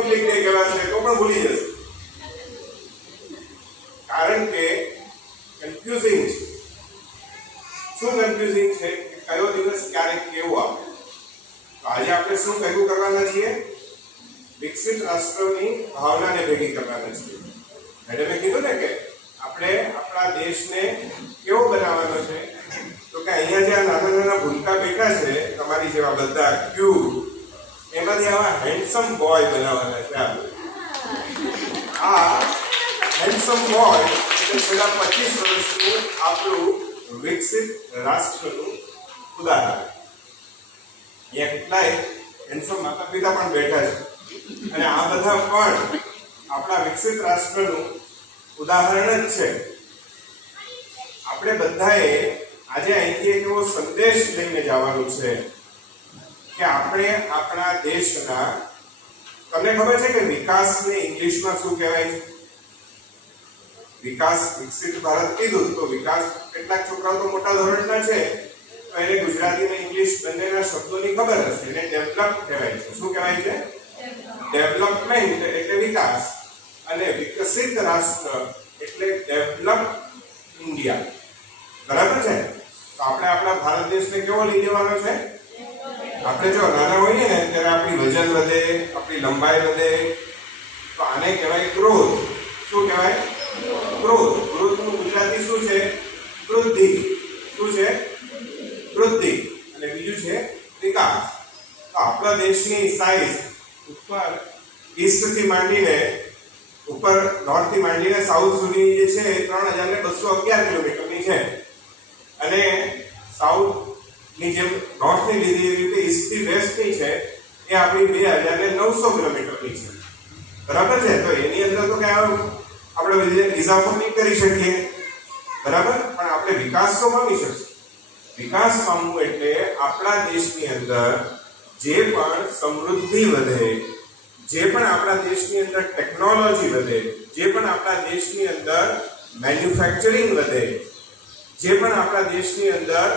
Republic day કહેવાશે તો પણ ભૂલી જશે, કારણ કે કન્ફ્યુઝિંગ છે. શું કન્ફ્યુઝિંગ છે? કયો દિવસ ક્યારે કેવો આવે. તો આજે આપણે શું ભેગું કરવાના છીએ? વિકસિત રાષ્ટ્રોની ભાવનાને ભેગી કરવાના છીએ. મેડમે કીધું ને કે આપણે આપણા દેશને કેવો બનાવવાનો છે, તો કે અહીંયા જે નાના નાના ભૂલકા બેઠા છે તમારી જેવા બધા ક્યુ, એમાંથી આવા હેન્ડસમ બોય બનાવવાના છે. આ હેન્ડસમ બોય એટલે છેલ્લા 25 વર્ષનું આપણું વિકસિત રાષ્ટ્રનું ઉદાહરણ. અહીંયા કેટલાય હેન્ડસમ માતા પિતા પણ બેઠા છે, અને આ બધા પણ આપણા વિકસિત રાષ્ટ્રનું ઉદાહરણ જ છે. આપણે બધાએ આજે અહીંથી એક એવો સંદેશ લઈને જવાનું છે કે આપણે આપણા દેશના, તમને ખબર છે કે વિકાસને ઇંગ્લિશમાં શું કહેવાય છે? વિકાસ, વિકસિત ભારત કીધું તો વિકાસ, કેટલાક છોકરાઓ તો મોટા ધોરણના છે તો એને ગુજરાતી અને ઇંગ્લિશ બંનેના શબ્દોની ખબર હશે. એને ડેવલપ કહેવાય છે. શું કહેવાય છે? ડેવલપમેન્ટ એટલે વિકાસ, અને વિકસિત રાષ્ટ્ર એટલે ડેવલપ ઇન્ડિયા. બરાબર છે? તો આપણે આપણા ભારત દેશને કેવો લઈ જવાનો છે? આપણે જો નાના હોઈએ ને ત્યારે આપણી વજન વધે, આપણી લંબાઈ વધે, તો આને કહેવાય ગ્રોથ. શું કહેવાય? ગ્રોથ. ગ્રોથનું ગુજરાતી શું છે? વૃદ્ધિ. શું છે? વૃદ્ધિ. અને બીજું છે વિકાસ. તો આપણા દેશની સાઈઝ ઉપર ઈસ્ટથી માંડીને ઉપર નોર્થથી માંડીને સાઉથ સુધી જે છે 3211 કિલોમીટરની છે, અને સાઉથની જેમ નોર્થની લીધી રીતે ઈસ્ટથી વેસ્ટની છે એ આપણી 2900 કિલોમીટરની છે. બરાબર છે? તો એની અંદર તો કઈ આપણે ઇજાફો નહીં કરી શકીએ, બરાબર, પણ આપણે વિકાસ તો પામી શકીએ. વિકાસ પામવું એટલે આપણા દેશની અંદર જે પણ સમૃદ્ધિ વધે, જે પણ આપણા દેશની અંદર ટેકનોલોજી વધે, જે પણ આપણા દેશની અંદર મેન્યુફેક્ચરિંગ વધે, જે પણ આપણા દેશની અંદર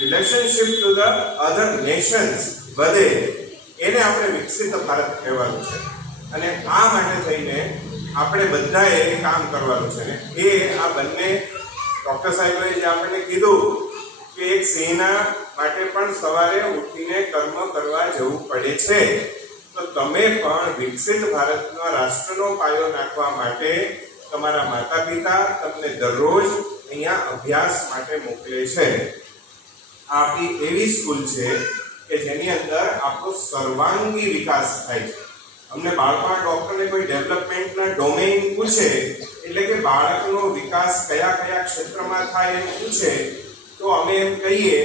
relationship to the other Nations વધે, એને આપણે વિકસિત ભારત કહેવાનું છે. અને આ માટે થઈને આપણે બધાએ કામ કરવાનું છે. એ આ બંને ડોક્ટર સાહેબોએ જે આપણને કીધું કે એક સિંહના માટે પણ સવારે ઉઠીને કર્મ કરવા જવું પડે છે, તો તમે પણ વિકસિત ભારતના રાષ્ટ્રનો પાયો નાખવા માટે તમારા માતા પિતા તમને દરરોજ અહીંયા અભ્યાસ માટે મોકલે છે. આપણી એવી સ્કૂલ છે કે જેની અંદર આપણો સર્વાંગી વિકાસ થાય છે. અમને બાળપણ ડોક્ટરને કોઈ ડેવલપમેન્ટના ડોમેઇન પૂછે, એટલે કે બાળકનો વિકાસ કયા કયા ક્ષેત્રમાં થાય એમ પૂછે, તો અમે એમ કહીએ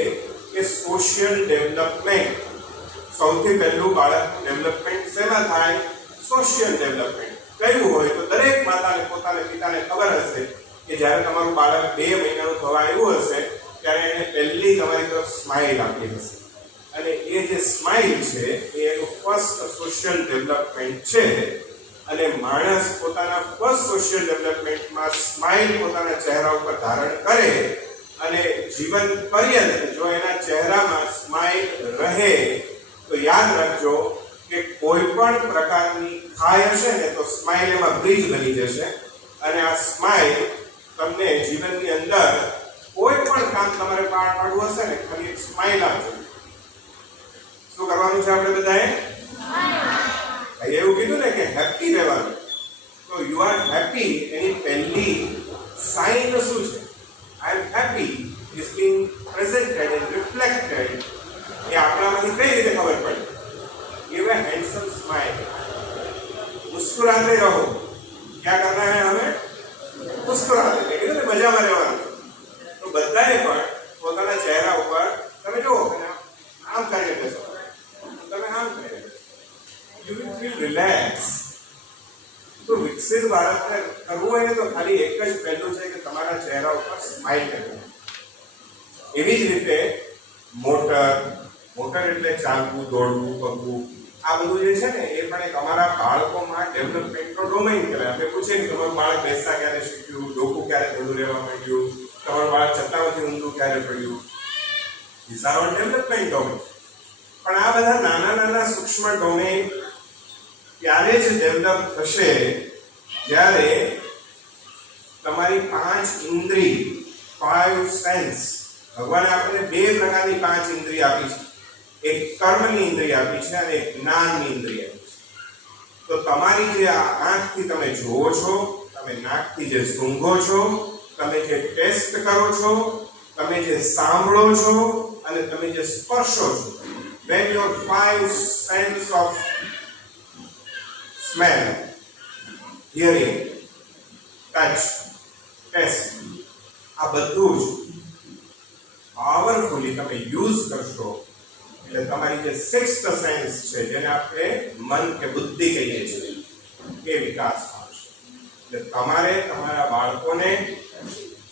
કે સોશિયલ ડેવલપમેન્ટ. સૌથી પહેલું બાળકનું ડેવલપમેન્ટ શેમાં થાય? Social development. કયું હોય તો દરેક માતાને પોતાને પિતાને ખબર હશે કે જ્યારે તમારું બાળક 2 મહિનાનું થવા આવ્યું હશે ત્યારે એને પહેલી તમારી તરફ સ્માઇલ આપી હશે, અને એ જે સ્માઇલ છે એ એનું ફર્સ્ટ સોશિયલ ડેવલપમેન્ટ છે. અને માણસ પોતાના ફર્સ્ટ સોશિયલ ડેવલપમેન્ટમાં સ્માઇલ પોતાના ચહેરા ઉપર ધારણ કરે અને જીવન પર્યંત જો એના ચહેરામાં સ્માઇલ રહે તો યાદ રાખજો કે કોઈ પણ પ્રકારની ખાય હશે ને તો સ્માઇલ એમાં બ્રિજ બની જશે, અને આ સ્માઇલ તમને જીવનની અંદર કોઈ પણ કામ તમારે પાર પાડવું હશે ને ખાલી એક સ્માઇલ આપજો. શું કરવાનું છે આપણે બધાએ? સ્માઇલ. એવું કીધું ને કે હેપી રહેવાનું. તો યુ આર હેપી એની પહેલી સાઇન શું છે? I am happy is being presented and reflected. એ આપણામાંથી કઈ રીતે ખબર પડે? give a handsome smile. मुस्कुराते रहो. क्या करना है हमें? मुस्कुराते. એટલે મજામાં રહેવાનું. તો બધાએ પણ પોતાના ચહેરા ઉપર તમે જુઓ કે આમ કરીને બેસો, તમે આમ કરીને you will feel relaxed. તો વિકસિત ભારતને કરવું હોય તો ખાલી એક જ પહેલું છે કે તમારા ચહેરા ઉપર સ્માઇલ કરવું. એવી જ રીતે મોટર એટલે ચાલવું, દોડવું, પગવું, આ બધું જે છે ને એ પણ એક અમારા બાળકોમાં ડેવલપમેન્ટનો ડોમેઇન કહેવાય. આપણે પૂછીએ કે તમારું બાળક બેસતા ક્યારે શીખ્યું, ડોકું ક્યારે ઊંધું રહેવા માંડ્યું, તમારું બાળક ચટ્ટામાંથી ઊંધું ક્યારે પડ્યું, this are all development domain. પણ આ બધા નાના નાના સૂક્ષ્મ ડોમેઇન ત્યારે જ ડેવલપ થશે જ્યારે તમારી 5 ઇન્દ્રિય, 5 સેન્સ, ભગવાને આપણને 2 પ્રકારની 5 ઇન્દ્રિય આપી છે. એક કર્મની ઇન્દ્રિય આપી છે અને એક જ્ઞાનની ઇન્દ્રિય આપી છે. તો તમારી જે આ આંખથી તમે જુઓ છો, તમે નાકથી જે સૂંઘો છો, તમે જે ટેસ્ટ કરો છો, તમે જે સાંભળો છો અને તમે જે સ્પર્શો છો, when your 5 sense of smell, hearing, touch, taste, આ બધું જ પાવરફુલી તમે યુઝ કરશો એટલે તમારી જે 6th સેન્સ છે, જેને આપણે મન કે બુદ્ધિ કહીએ છીએ, એ વિકાસ પામશે. એટલે તમારે તમારા બાળકોને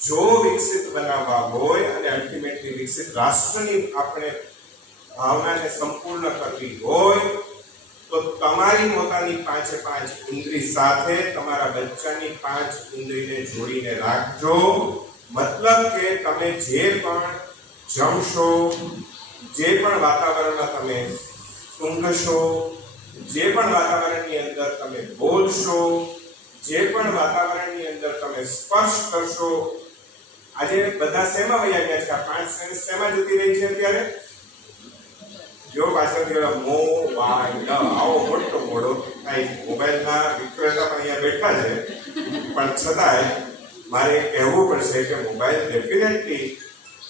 જો વિકસિત બનાવવા હોય અને અલ્ટિમેટલી વિકસિત રાષ્ટ્રની આપણે ભાવનાને સંપૂર્ણ કરવી હોય તો તમારી પોતાની 5 ઇન્દ્રિય સાથે તમારા બચ્ચાની 5 ઇન્દ્રિયને જોડીને રાખજો. મતલબ કે તમે જે પણ જમશો, જે પણ વાતાવરણમાં તમે સૂંઘશો, જે પણ વાતાવરણની અંદર તમે બોલશો, જે પણ વાતાવરણની અંદર તમે સ્પર્શ કરશો, આજે બધા શેમાં વયા ગયા છે? આ 5 સેન્સ શેમાં જતી રહી છે અત્યારે? જો પાછળથી મોબાઈલ, આવો મોટો મોડો થાય. મોબાઈલના વિક્રેતા પણ અહીંયા બેઠા છે, પણ છતાંય મારે કહેવું પડશે કે મોબાઈલ ડેફિનેટલી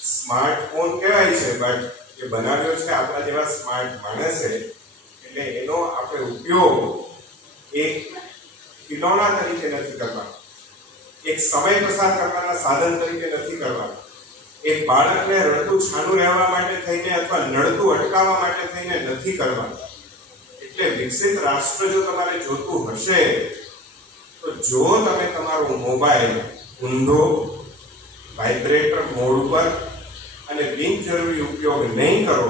સ્માર્ટફોન કહેવાય છે, બટ એ બનાવ્યો છે આપણા જેવા સ્માર્ટ માણસે. એટલે એનો આપણે ઉપયોગ એક ખિલૌના તરીકે નથી કરવાનો, એક સમય પસાર કરવાના સાધન તરીકે નથી કરવાનો, એક બાળકને રડતું છાનું રહેવા માટે થઈને અથવા નડતું અટકાવવા માટે થઈને નથી કરવાનું. એટલે વિકસિત રાષ્ટ્ર જો તમારે જોતું હશે તો જો તમે તમારો મોબાઈલ ઊંધો, વાઇબ્રેટર મોડ ઉપર અને બિનજરૂરી ઉપયોગ નહીં કરો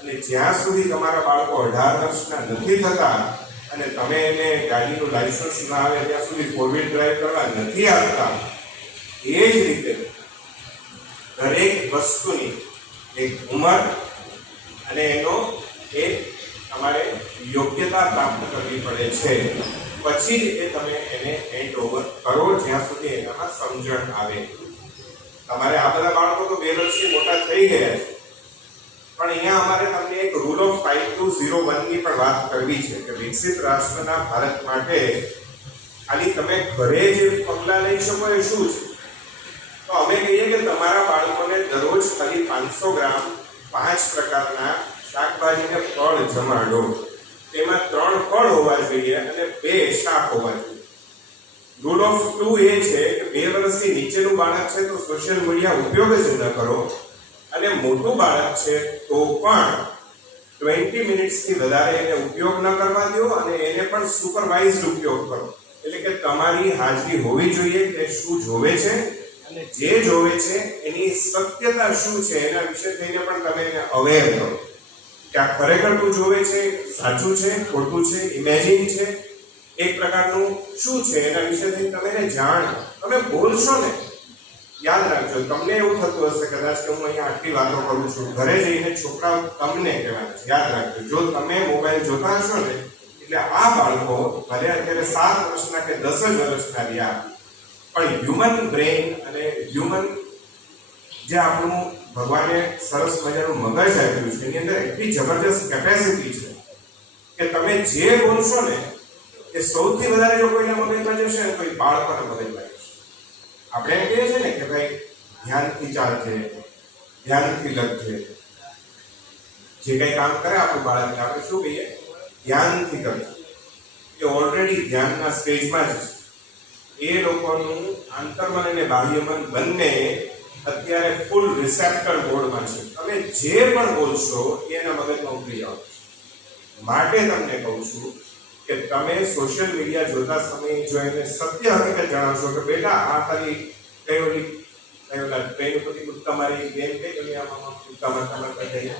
અને જ્યાં સુધી તમારા બાળકો 18 વર્ષના નથી થતા અને તમે એને ગાડીનું લાયસન્સ ના આવે ત્યાં સુધી 4-wheel ડ્રાઈવ કરવા નથી આપતા, એ જ રીતે દરેક વસ્તુની એક ઉંમર અને એનો એક તમારે યોગ્યતા પ્રાપ્ત કરવી પડે છે. પછી જ એ તમે એને હેન્ડ ઓવર કરો જ્યાં સુધી એનામાં સમજણ આવે. તમારે આ બધા બાળકો તો 2 વર્ષથી મોટા થઈ ગયા છે, પણ અહીંયા અમારે તમને એક રૂલ ઓફ 5201 ની પણ વાત કરવી છે કે વિકસિત રાષ્ટ્રના ભારત માટે ખાલી તમે ઘરે જે પગલાં લઈ શકો એ શું છે? તો અમે કહીએ કે તમારા બાળકોને દરરોજ ખાલી 500 ગ્રામ 5 પ્રકારના શાકભાજીને ફળ જમાડો. તેમાં 3 ફળ હોવા જોઈએ અને 2 શાક હોવા જોઈએ. રૂલ ઓફ 2 એ છે કે 2 વર્ષથી નીચેનું બાળક છે તો સોશિયલ મીડિયા ઉપયોગ જ ન કરો, અને મોટું બાળક છે તો પણ 20 મિનિટ્સથી વધારે એને ઉપયોગ ન કરવા દો અને એને પણ સુપરવાઇઝડ ઉપયોગ કરો. એટલે કે તમારી હાજરી હોવી જોઈએ કે શું જોવે છે અને જે જોવે છે એની સત્યતા શું છે એના વિશે થઈને પણ તમે એને અવેર કરો કે આ ખરેખર તું જોવે છે, સાચું છે, ખોટું છે, ઇમેજિન છે, એક પ્રકારનું શું છે એના વિશે થઈને તમે એને જાણો. તમે બોલશો ને, યાદ રાખજો, તમને એવું થતું હશે કદાચ કે હું અહીંયા આટલી વાતો કરું છું, ઘરે જઈને છોકરાઓ તમને કહેવાના છે. યાદ રાખજો, જો તમે મોબાઈલ જોતા હશો ને એટલે આ બાળકો ભલે અત્યારે 7 વર્ષના કે 10 જ વર્ષના રહ્યા, પણ હ્યુમન બ્રેઇન અને હ્યુમન જે આપણું ભગવાને સરસ મજાનું મગજ આપ્યું છે એની અંદર એટલી જબરજસ્ત કેપેસિટી છે કે તમે જે બોલશો ને એ સૌથી વધારે જો કોઈના મગજમાં જશે ને તો એ બાળકોના મગજમાં જશે. આપણે એમ કહીએ છીએ ને કે ભાઈ ધ્યાનથી ચાલજે, ધ્યાનથી લખજે, જે કંઈ કામ કરે આપણું બાળકને આપણે શું કહીએ? ધ્યાનથી કરજે. એ ઓલરેડી ધ્યાનના સ્ટેજમાં જ છે. એ લોકોનું આંતરમન અને બાહ્યમન બંને અત્યારે ફૂલ રિસેપ્ટર મોડમાં છે. તમે જે પણ બોલશો એના મગજમાં ઉતરી જાઓ. માટે તમને કહું છું કે તમે સોશિયલ મીડિયા જોતા સમયે જો એને સત્ય હકીકત જણાવશો કે બેટા આ તારી ટ્રેન ઉપરથી કૂદકા મારી ગેમ કઈ દુનિયામાં કૂદકા મારતા થઈ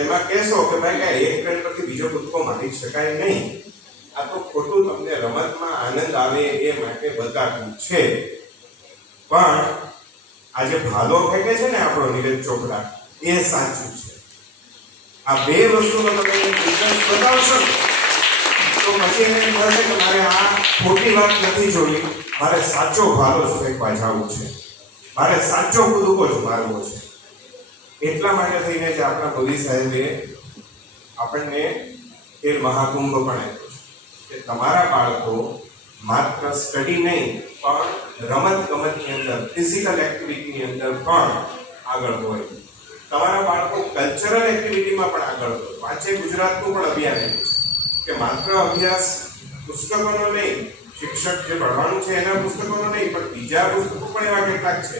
એમાં કહેશો કે ભાઈ કઈ એક ટ્રેન પરથી બીજો કૂદકો મારી શકાય નહીં. આ તો ખોટું તમને રમતમાં આનંદ આવે એ માટે બતાવ્યું છે. પણ આજે ભાલો ફેંકે છે ને આપણો નીરજ ચોપડા, એ સાચું છે. આ બે વસ્તુનો તમે ડિફરન્સ બતાવશો ને તો પછી એને એમ થશે કે મારે આ ખોટી વાત નથી જોવી, મારે સાચો ભાલો જ ફેંકવા જવું છે, મારે સાચો કૂદકો જ મારવો છે. એટલા માટે થઈને જ આપણા મોદી સાહેબે આપણને ખેલ મહાકુંભ પણ આપ્યો છે કે તમારા બાળકો માત્ર સ્ટડી નહીં પણ રમત ગમતની અંદર, ફિઝિકલ એક્ટિવિટીની અંદર પણ આગળ હોય. તમારા બાળકો કલ્ચરલ એક્ટિવિટીમાં પણ આગળ હોય. વાંચે ગુજરાતનું પણ અભિયાન આવ્યું છે કે માત્ર અભ્યાસ પુસ્તકોનો નહીં, શિક્ષક જે ભણવાનું છે એના પુસ્તકોનો નહીં, પણ બીજા પુસ્તકો પણ એવા કેટલાક છે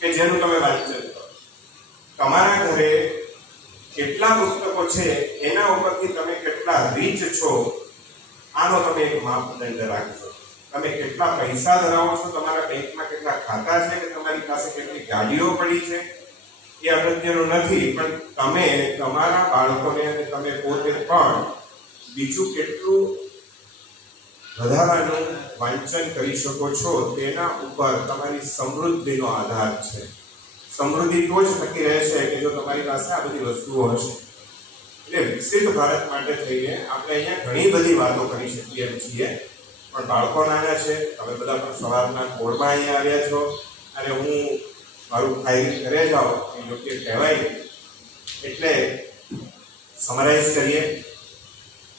કે જેનું તમે વાંચન કરો. તમારા ઘરે કેટલા પુસ્તકો છે એના ઉપરથી તમે કેટલા રીચ છો આનો તમે એક માપદંડ રાખજો. તમે કેટલા પૈસા ધરાવો છો, તમારા બેંકમાં કેટલા ખાતા છે, કે તમારી પાસે કેટલી ગાડીઓ પડી છે એ અગત્યનું નથી, પણ તમે તમારા બાળકોને અને તમે પોતે પણ બીજું કેટલું વધારાનું વાંચન કરી શકો છો તેના ઉપર તમારી સમૃદ્ધિનો આધાર છે. સમૃદ્ધિ તો જ ટકી રહેશે કે જો તમારી પાસે આ બધી વસ્તુઓ હશે. એટલે વિકસિત ભારત માટે થઈને આપણે અહીંયા ઘણી બધી વાતો કરી શકીએ છીએ, પણ બાળકો નાના છે. તમે બધા પણ સવારના કોડમાં અહીંયા આવ્યા છો અને હું મારું ફાઇલિંગ કરે જાઓ એ યોગ્ય કહેવાય. એટલે સમરાઇઝ કરીએ,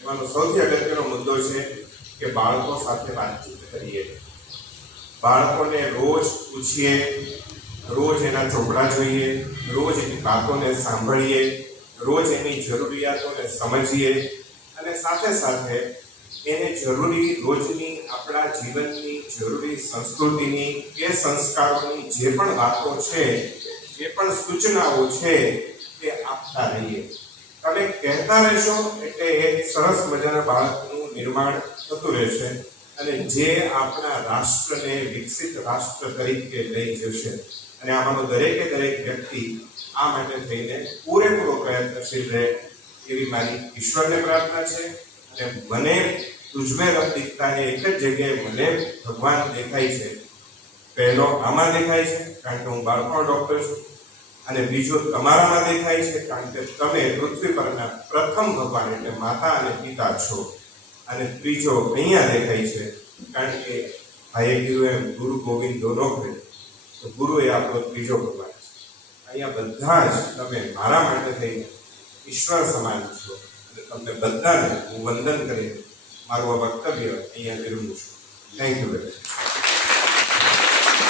એમાંનો સૌથી અગત્યનો મુદ્દો છે કે બાળકો સાથે વાતચીત કરીએ, બાળકોને રોજ પૂછીએ, રોજ એના ચોપડા જોઈએ, રોજ એની વાતોને સાંભળીએ, રોજ એની જરૂરિયાતોને સમજીએ અને સાથે સાથે એને જરૂરી રોજની આપણા જીવનની જરૂરી સંસ્કૃતિની કે સંસ્કારોની જે પણ વાતો છે, જે પણ સૂચનાઓ છે તે આપતા રહીએ. તમે કહેતા રહેશો એટલે એક સરસ મજાના બાળકનું નિર્માણ થતું રહેશે અને જે આપણા રાષ્ટ્રને વિકસિત રાષ્ટ્ર તરીકે લઈ જશે. અને આમાંનો દરેકે દરેક વ્યક્તિ આ માટે થઈને પૂરેપૂરો પ્રયત્નશીલ રહે એવી મારી ઈશ્વરને પ્રાર્થના છે. અને મને તુજમે રબ દિખતા હે એક જ જગ્યાએ મને ભગવાન દેખાય છે. પહેલો આમાં દેખાય છે કારણ કે હું બાળકોનો ડૉક્ટર છું, અને બીજો તમારામાં દેખાય છે કારણ કે તમે પૃથ્વી પરના પ્રથમ ભગવાન એટલે માતા અને પિતા છો. અને ત્રીજો અહીંયા દેખાય છે કારણ કે ભાઈએ કીધું એમ ગુરુ ગોવિંદ દોનો હોય, તો ગુરુ એ આપણો ત્રીજો ભગવાન છે. અહીંયા બધા જ તમે મારા માટે થઈને ઈશ્વર સમાન છો. અને તમને બધાને હું વંદન કરી મારું આ વક્તવ્ય અહીંયા વિરમું છું. Thank you very much.